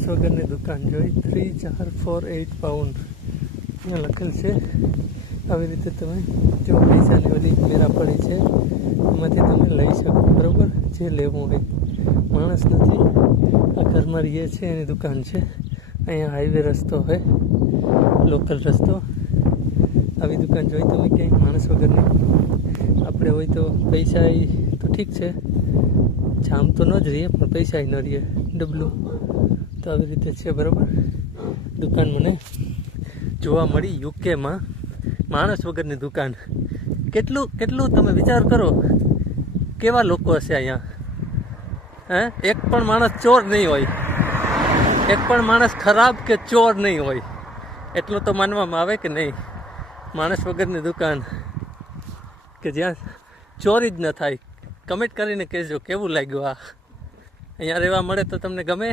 માણસ વગરની દુકાન જોઈ 3448 પાઉન્ડ અહીંયા લખેલ છે. આવી રીતે તમે જો પૈસાની ઓલી મેરા પડી છે એમાંથી તમે લઈ શકો બરાબર, જે લેવું હોય. માણસ નથી, આ ઘરમાં રહીએ છે એની દુકાન છે. અહીંયા હાઈવે રસ્તો હોય, લોકલ રસ્તો. આવી દુકાન જોઈ તમે ક્યાંય માણસ વગરની. આપણે હોય તો પૈસા તો ઠીક છે, જામ તો ન જ રહીએ પણ પૈસા ન રહીએ ડબલું. તો આવી રીતે છે બરાબર. દુકાન મને જોવા મળી યુકેમાં, માણસ વગરની દુકાન. કેટલું તમે વિચાર કરો, કેવા લોકો હશે અહીંયા. એક પણ માણસ ચોર નહીં હોય, એક પણ માણસ ખરાબ કે ચોર નહીં હોય, એટલું તો માનવામાં આવે કે નહીં. માણસ વગરની દુકાન કે જ્યાં ચોરી જ ન થાય. કમેન્ટ કરીને કહેજો કેવું લાગ્યું આ. અહીંયા રહેવા મળે તો તમને ગમે.